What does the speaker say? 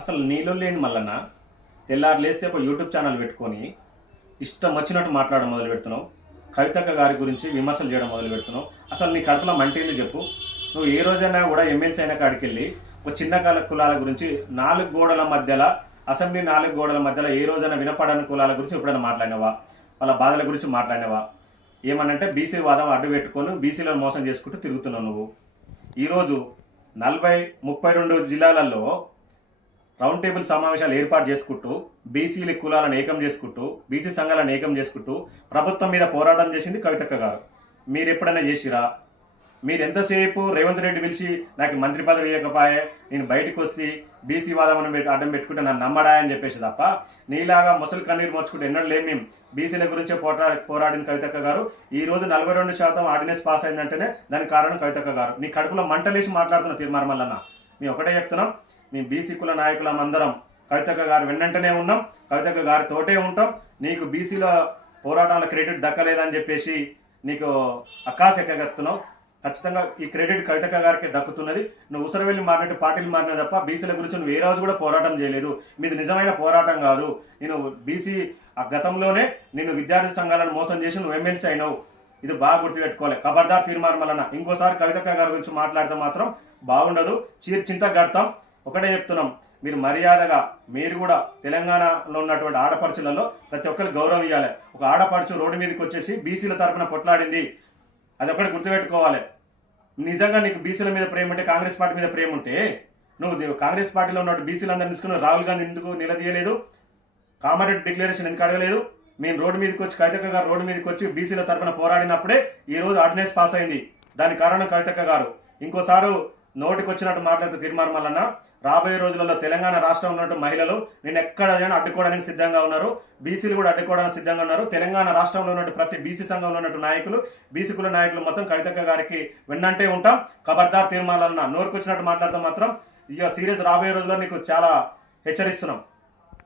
అసలు నీళ్ళు లేని మల్లన్న తెల్లారు లేస్తే ఒక యూట్యూబ్ ఛానల్ పెట్టుకొని ఇష్టం వచ్చినట్టు మాట్లాడడం మొదలు పెడుతున్నావు. కవితక్క గారి గురించి విమర్శలు చేయడం మొదలు పెడుతున్నావు. అసలు నీ కడుపులో మంటేంది చెప్పు. నువ్వు ఏ రోజైనా కూడా ఎమ్మెల్సీ అయిన కాడికి వెళ్ళి ఒక చిన్న కులాల గురించి నాలుగు గోడల మధ్యలో అసెంబ్లీ నాలుగు గోడల మధ్యలో ఏ రోజైనా వినపడని కులాల గురించి ఎప్పుడైనా మాట్లాడినవా? వాళ్ళ బాధల గురించి మాట్లాడినవా? ఏమనంటే బీసీ వాదం అడ్డు పెట్టుకొని బీసీలను మోసం చేసుకుంటూ తిరుగుతున్నావు నువ్వు. ఈరోజు 32 జిల్లాలలో రౌండ్ టేబుల్ సమావేశాలు ఏర్పాటు చేసుకుంటూ బీసీల కులాలను ఏకం చేసుకుంటూ బీసీ సంఘాలను ఏకం చేసుకుంటూ ప్రభుత్వం మీద పోరాటం చేసింది కవితక్క గారు. మీరు ఎప్పుడైనా చేసిరా? మీరు ఎంతసేపు రేవంత్ రెడ్డి పిలిచి నాకు మంత్రి పదవి ఇవ్వకపోయే, నేను బయటకు వచ్చి బీసీ వాదం అడ్డం పెట్టుకుంటే నన్ను నమ్మడా అని చెప్పేసి తప్ప నీలాగా ముసలి కన్నీరు మోచుకుంటే ఎన్నడూ లేము. మేము బీసీల గురించే పోరాడిన కవితక్క గారు. ఈ రోజు 42% ఆర్డినెన్స్ పాస్ అయిందంటేనే దానికి కారణం కవితక్క గారు. నీ కడుపులో మంటలేసి మాట్లాడుతున్న తీర్మార్మల్లన్న. మేము ఒకటే చెప్తున్నాం, మేము బీసీ కుల నాయకులం అందరం కవితక్క గారు వెన్నంటనే ఉన్నాం, కవితక్క గారి తోటే ఉంటాం. నీకు బీసీల పోరాటాల క్రెడిట్ దక్కలేదని చెప్పేసి నీకు అక్కాస ఎక్కగెత్తున్నావు. ఖచ్చితంగా ఈ క్రెడిట్ కవితక్క గారికి దక్కుతున్నది. నువ్వు ఉసరవెల్లి మారినట్టు పార్టీలు మారిన తప్ప బీసీల గురించి నువ్వు ఏ రోజు కూడా పోరాటం చేయలేదు. మీది నిజమైన పోరాటం కాదు. నేను బీసీ గతంలోనే నేను విద్యార్థి సంఘాలను మోసం చేసి నువ్వు ఎమ్మెల్సీ అయినావు. ఇది బాగా గుర్తుపెట్టుకోవాలి. ఖబర్దార్ తీర్మానం. ఇంకోసారి కవితక్క గారి గురించి మాట్లాడితే మాత్రం బాగుండదు. చింత గడతాం. ఒకటే చెప్తున్నాం, మీరు మర్యాదగా మీరు కూడా తెలంగాణలో ఉన్నటువంటి ఆడపడుచులలో ప్రతి ఒక్కరికి గౌరవం ఇవ్వాలి. ఒక ఆడపడుచు రోడ్డు మీదకి వచ్చేసి బీసీల తరఫున కొట్లాడింది, అదొకటి గుర్తుపెట్టుకోవాలి. నిజంగా నీకు బీసీల మీద ప్రేమ ఉంటే, కాంగ్రెస్ పార్టీ మీద ప్రేమ ఉంటే నువ్వు కాంగ్రెస్ పార్టీలో ఉన్న బీసీలందరినీ తీసుకుని రాహుల్ గాంధీ ఎందుకు నిలదీయలేదు? కామారెడ్డి డిక్లరేషన్ ఎందుకు అడగలేదు? మేము రోడ్డు మీదకి వచ్చి కవితక్క గారు రోడ్డు మీదకి వచ్చి బీసీల తరఫున పోరాడినప్పుడే ఈ రోజు ఆర్డినెన్స్ పాస్ అయింది. దానికి కారణం కవితక్క గారు. ఇంకోసారి నోటికి వచ్చినట్టు మాట్లాడితే తీర్మానం. రాబోయే రోజులలో తెలంగాణ రాష్ట్రంలో ఉన్న మహిళలు నేను ఎక్కడైనా అడ్డుకోవడానికి సిద్ధంగా ఉన్నారు. బీసీలు కూడా అడ్డుకోవడానికి సిద్ధంగా ఉన్నారు. తెలంగాణ రాష్ట్రంలో ఉన్నట్టు ప్రతి బీసీ సంఘంలో ఉన్నట్టు నాయకులు, బీసీ కుల నాయకులు మొత్తం కవితక్క గారికి వెన్నంటే ఉంటాం. ఖబర్దార్ తీర్మానం. నోరుకు వచ్చినట్టు మాట్లాడితే మాత్రం ఇక సీరియస్ రాబోయే రోజుల్లో నీకు చాలా హెచ్చరిస్తున్నాం.